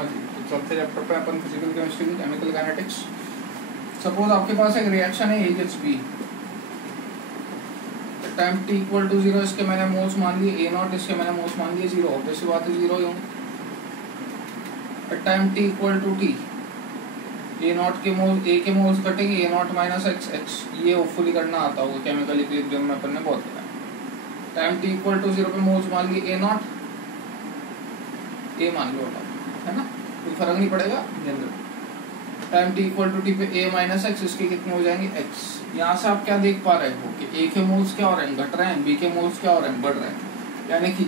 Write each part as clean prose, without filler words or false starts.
हाँ जी, तो चौथे चैप्टर पे अपन फिजिकल केमिस्ट्री की केमिकल काइनेटिक्स। सपोज आपके पास एक रिएक्शन है A + B, टाइम t = 0, इसके मैंने मोल्स मान लिए A0, इसके मैंने मोल्स मान लिए 0, ऑब्वियस बात है 0 ही होंगे। टाइम t = t, A0 के मोल्स A के मोल्स कटेंगे A0 - x, ये होपफुली करना आता होगा केमिकल इक्विलिब्रियम में, अपन ने बहुत किया। टाइम t = 0 पे मोल्स मान लिए A0, A मान लो है ना, कोई फर्क नहीं पड़ेगा जनरल। टाइम t = t पे A - x, इसके कितने हो जाएंगे x। यहाँ से आप क्या देख पा रहे हो कि A के मोल्स क्या हो रहे हैं, घट रहे हैं, B के मोल्स क्या हो रहे हैं, बढ़ रहे हैं। यानी कि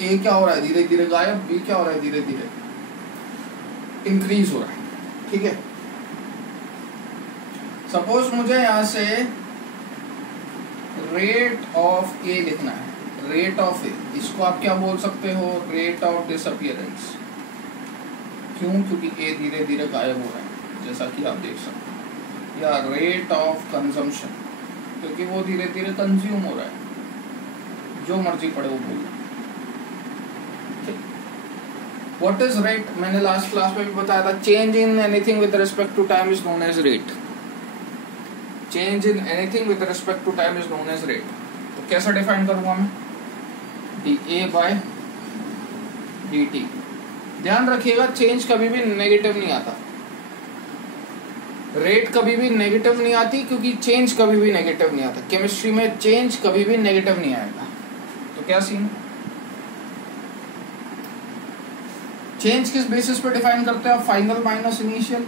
A क्या हो रहा है, धीरे धीरे गायब, B क्या हो रहा है, धीरे धीरे इंक्रीज हो रहा है। ठीक है, सपोज मुझे यहाँ से रेट ऑफ A लिखना है, रेट ऑफ A, इसको आप क्या बोल सकते हो, रेट ऑफ डिसअपियरेंस। क्यों, क्योंकि A धीरे धीरे गायब हो रहा है, जैसा कि आप देख सकते हैं। या रेट ऑफ कंजम्पशन, क्योंकि वो धीरे धीरे कंज्यूम हो रहा है, जो मर्जी पड़े वो बोलो। व्हाट इज रेट, मैंने लास्ट क्लास में भी बताया था, change in anything with respect to time is known as rate. Change in anything with respect to time is known as rate. तो कैसे डिफाइन करूंगा मैं, dA/dt। ध्यान रखिएगा, चेंज कभी भी नेगेटिव नहीं आता, रेट कभी भी नेगेटिव नहीं आती, क्योंकि चेंज कभी भी नेगेटिव नहीं आता। केमिस्ट्री में चेंज कभी भी नेगेटिव नहीं आएगा। तो क्या सीन, चेंज किस बेसिस पे डिफाइन करते हैं आप, फाइनल माइनस इनिशियल।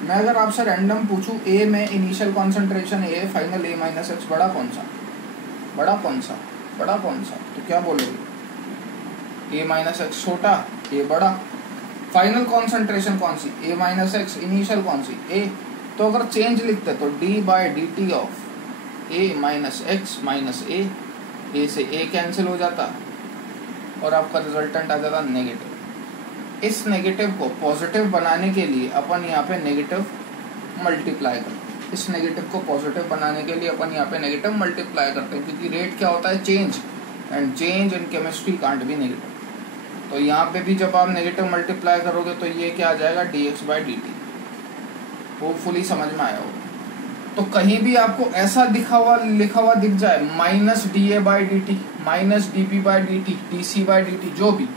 मैं अगर आपसे रैंडम पूछूं A में initial concentration A, final A - x, बड़ा कौन सा, बड़ा कौन सा, बड़ा कौन सा, तो क्या बोलोगे, A - x छोटा, A बड़ा। फाइनल कॉन्सेंट्रेशन कौन सी, A - x, इनिशियल कौन सी, A। तो अगर चेंज लिखते तो d/dt of A - x - A से A कैंसिल हो जाता और आपका रिजल्टेंट आ जाता नेगेटिव। इस नेगेटिव को पॉजिटिव बनाने के लिए अपन यहाँ पे नेगेटिव मल्टीप्लाई करते हैं। इस नेगेटिव को पॉजिटिव बनाने के लिए अपन यहाँ पे नेगेटिव मल्टीप्लाई करते हैं, क्योंकि रेट क्या होता है, change, and change in chemistry can't be negative. तो यहाँ पे भी जब आप नेगेटिव मल्टीप्लाई करोगे तो ये क्या आ जाएगा, dx/dt। होपफुली समझ में आया होगा। तो कहीं भी आपको ऐसा लिखा हुआ दिख जाए -dA/dt, -dB/dt, dC/dt, जो भी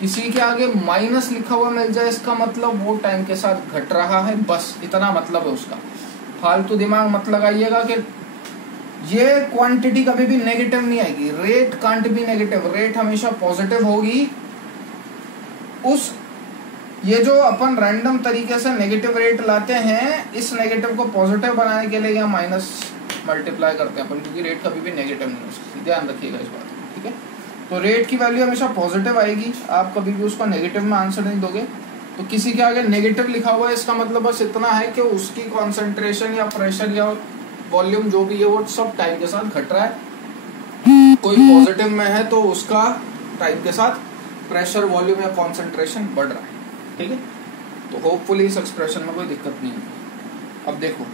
किसी के आगे माइनस लिखा हुआ मिल जाए, इसका मतलब वो टाइम के साथ घट रहा है, बस इतना मतलब है उसका। फालतू दिमाग मत लगाइएगा कि ये क्वांटिटी कभी भी नेगेटिव नहीं आएगी। Rate can't be negative, rate हमेशा पॉजिटिव होगी। उस ये जो अपन रैंडम तरीके से नेगेटिव रेट लाते हैं, इस नेगेटिव को पॉजिटिव बनाने के लिए यहाँ माइनस मल्टीप्लाई करते हैं अपन, क्योंकि रेट कभी भी नेगेटिव नहीं हो सकती। ध्यान रखिएगा इस बात को, ठीक है। तो रेट की वैल्यू हमेशा पॉजिटिव आएगी, आप कभी भी उसको नेगेटिव में आंसर नहीं दोगे। तो किसी के आगे नेगेटिव लिखा हुआ है, इसका मतलब बस इतना है कि उसकी कॉन्सेंट्रेशन या प्रेशर या वॉल्यूम जो भी है वो सब टाइम के साथ घट रहा है। कोई पॉजिटिव में है तो उसका टाइम के साथ प्रेशर, वॉल्यूम या कॉन्सेंट्रेशन बढ़ रहा है, ठीक है। तो होपफुली इस एक्सप्रेशन में कोई दिक्कत नहीं है। अब देखो,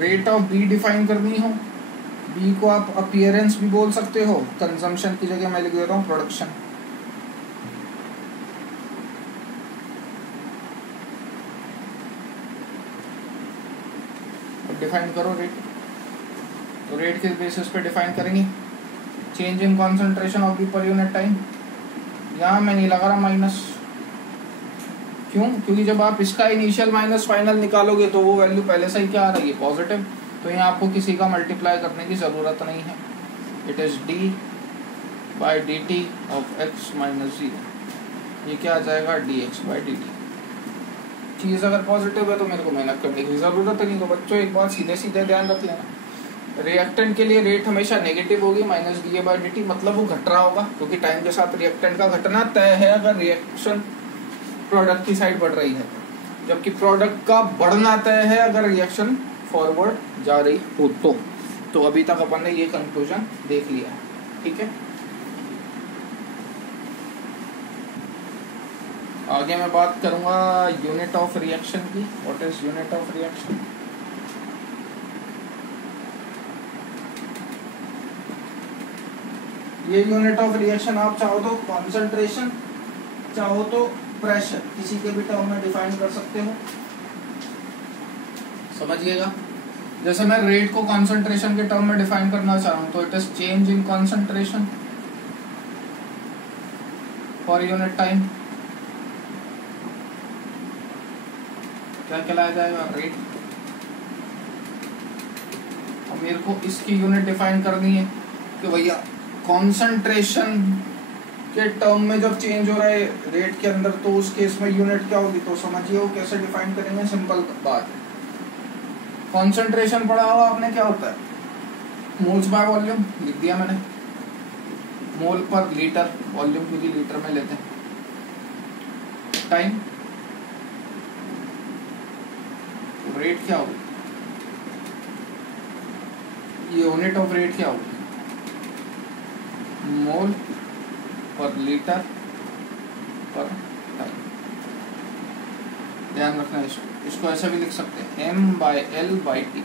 रेट ऑफ बी डिफाइन करनी हो, बी को आप अपीयरेंस भी बोल सकते हो, कंजम्पशन की जगह मैं लिख देता हूँ प्रोडक्शन। अब डिफाइन करो रेट। तो रेट किस बेसिस पे डिफाइन करेंगे, change in concentration of the पर यूनिट टाइम। यहाँ मैं नहीं लगा रहा माइनस, क्यों, क्योंकि जब आप इसका इनिशियल माइनस फाइनल निकालोगे तो वो वैल्यू पहले से ही क्या आ रही है, पॉजिटिव। तो यहाँ आपको किसी का मल्टीप्लाई करने की ज़रूरत नहीं है। It is d/dt of x - 0। ये क्या आ जाएगा, dx/dt। चीज़ अगर पॉजिटिव है तो मेरे को मेहनत करने की ज़रूरत नहीं। तो बच्चों एक बात सीधे सीधे ध्यान रख लेना, रिएक्टेंट के लिए रेट हमेशा नेगेटिव होगी, -dA/dt, मतलब वो घट रहा होगा, क्योंकि टाइम के साथ रिएक्टेंट का घटना तय है अगर रिएक्शन प्रोडक्ट की साइड बढ़ रही है, जबकि प्रोडक्ट का बढ़ना तय है अगर रिएक्शन फॉरवर्ड जा रही हो तो अभी तक अपन ने ये कंक्लूजन देख लिया है, ठीक है। आगे मैं बात करूंगा यूनिट ऑफ रिएक्शन की। What is unit of reaction? ये यूनिट ऑफ रिएक्शन आप चाहो तो कॉन्सेंट्रेशन, चाहो तो प्रेशर, किसी के भी टर्म में डिफाइन कर सकते हो, समझिएगा। जैसे मैं रेट को कॉन्सेंट्रेशन के टर्म में डिफाइन करना चाह रहा हूँ तो it is change in concentration for unit time, क्या कहलाया जाएगा, रेट। और मेरे को इसकी यूनिट डिफाइन करनी है कि भैया कॉन्सेंट्रेशन के टर्म में जब चेंज हो रहा है रेट के अंदर तो उस केस में यूनिट क्या होगी, तो समझिए वो कैसे डिफाइन करेंगे। सिंपल बात है, कॉन्सेंट्रेशन पढ़ा हुआ आपने, क्या होता है, मोल्स बाय वॉल्यूम लिख दिया मैंने, मोल पर लीटर, वॉल्यूम क्योंकि लीटर में लेते हैं, टाइम, रेट क्या होगी, ये यूनिट ऑफ रेट क्या होगी, मोल पर लीटर पर टाइम। ध्यान रखना इसको ऐसे भी लिख सकते हैं m/L/T।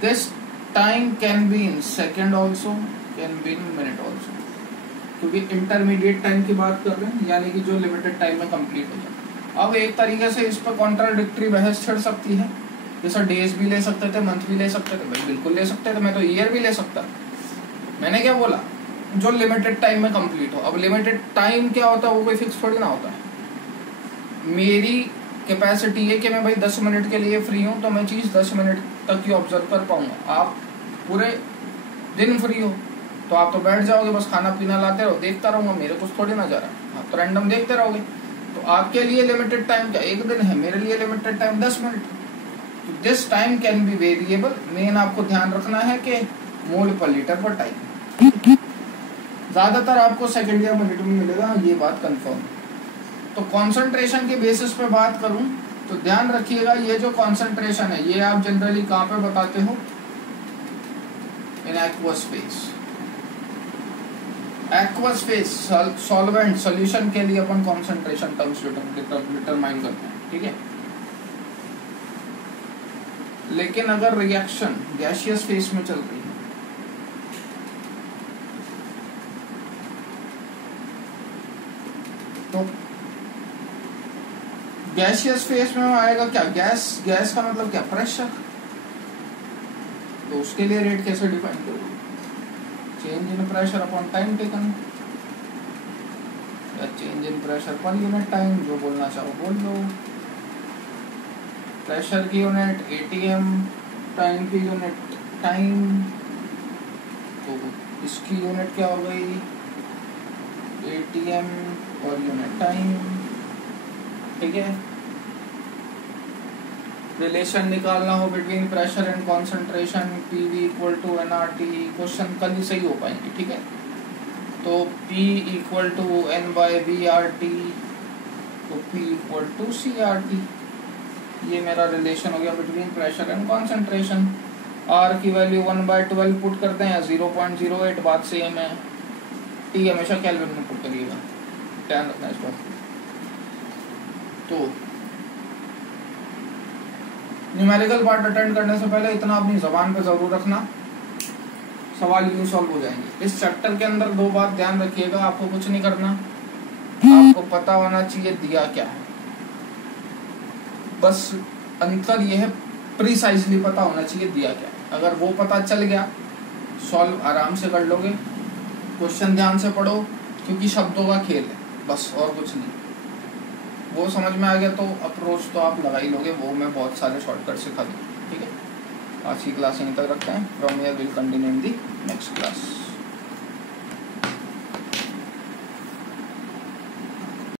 This time can be in second also, can be in minute also, क्योंकि इंटरमीडिएट टाइम की बात कर रहे हैं, यानी कि जो लिमिटेड टाइम में कंप्लीट हो जाए। अब एक तरीके से इस पर कॉन्ट्राडिक्टरी बहस छिड़ सकती है, जैसा डेज भी ले सकते थे, मंथ भी ले सकते थे, भाई बिल्कुल ले सकते थे, मैं तो ईयर भी ले सकता। मैंने क्या बोला, जो लिमिटेड टाइम में कंप्लीट हो। अब लिमिटेड टाइम क्या होता है, वो कोई फिक्स थोड़ी ना होता है। मेरी कैपेसिटी है कि मैं भाई 10 मिनट के लिए फ्री हूँ तो मैं चीज़ 10 मिनट तक ही ऑब्जर्व कर पाऊंगा। आप पूरे दिन फ्री हो तो आप तो बैठ जाओगे, बस खाना पीना लाते रहो, देखता रहूँगा, मेरे कुछ थोड़ी ना जा रहा है, आप तो रैंडम देखते रहोगे। तो आपके लिए लिमिटेड टाइम क्या एक दिन है, मेरे लिए लिमिटेड टाइम 10 मिनट। तो this time can be variable. Main आपको ध्यान रखना है कि मोल पर लीटर पर टाइम, ज्यादातर आपको सेकेंड या मिनट में मिलेगा, ये बात कंफर्म। तो कॉन्सेंट्रेशन के बेसिस पे बात करूं तो ध्यान रखिएगा, ये जो कॉन्सेंट्रेशन है ये आप जनरली कहाँ पे बताते हो, in aqueous phase. Aqueous phase solvent solution के लिए अपन कॉन्सेंट्रेशन टर्म्स डिटरमाइन करते हैं, ठीक है। लेकिन अगर रिएक्शन गैसियस फेज में चल रही है तो गैसियस फेज में आएगा क्या, गैस का मतलब क्या, प्रेशर। तो उसके लिए रेट कैसे डिफाइन करोगे, change in pressure upon time taken, या चेंज इन प्रेशर पर यूनिट टाइम, जो बोलना चाहो बोल लो। प्रेशर की यूनिट ATM, टाइम की यूनिट टाइम, तो इसकी यूनिट क्या हो गई, ATM और यूनिट टाइम, ठीक है। रिलेशन निकालना हो between pressure and concentration, PV = nRT, question कल ही सही हो पाएंगे, ठीक है। तो P = N/VRT, तो P = CRT, ये मेरा रिलेशन हो गया between pressure and concentration. R की वैल्यू 1/12 पुट करते हैं, 0.08, बात सेम है। T हमेशा केल्विन में पुट करिएगा, ध्यान रखना इस बात। तो न्यूमेरिकल पार्ट अटेंड करने से पहले इतना अपनी जबान पे जरूर रखना, सवाल यूं सॉल्व हो जाएंगे। इस चैप्टर के अंदर 2 बात ध्यान रखिएगा, आपको कुछ नहीं करना, आपको पता होना चाहिए दिया क्या है, बस अंतर यह है प्रिसाइजली पता होना चाहिए दिया क्या है। अगर वो पता चल गया सॉल्व आराम से कर लोगे। क्वेश्चन ध्यान से पढ़ो क्योंकि शब्दों का खेल है, बस और कुछ नहीं। वो समझ में आ गया तो अप्रोच तो आप लगा ही लोगे, वो मैं बहुत सारे शॉर्टकट सिखा दूँ, ठीक है। आज की क्लास यहीं तक रखते हैं, from here will continue in the next class.